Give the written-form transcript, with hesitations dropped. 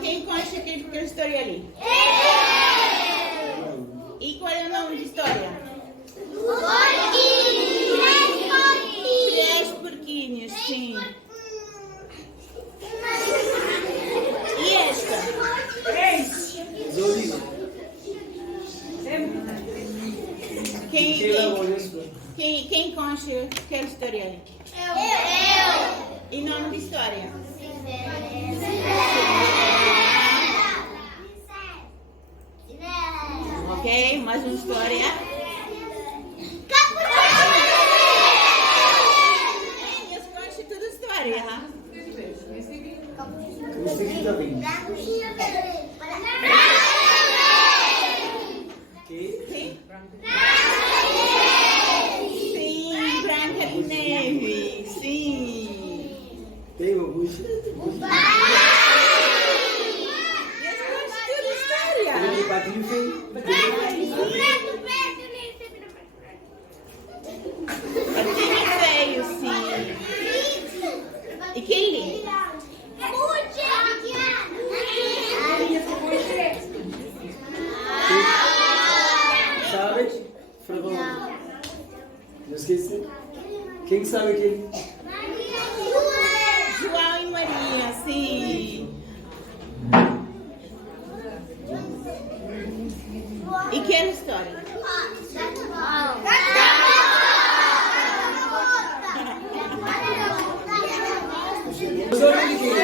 quem conhece aquela história ali? E qual é o nome da história? Três porquinhos, sim. E esta? Quem conhece aquela história ali? E nome da história? Ok, mais uma história. Eu conheço toda a história. Sim, Branca de Neve. Sim. Tem uma bucha. Patinho feio. Patinho feio, sim. E quem lê? Sabe? Fravão. Não esqueci. Quem sabe aquele? João e Maria, sim. E que era a história? Os homens de quem?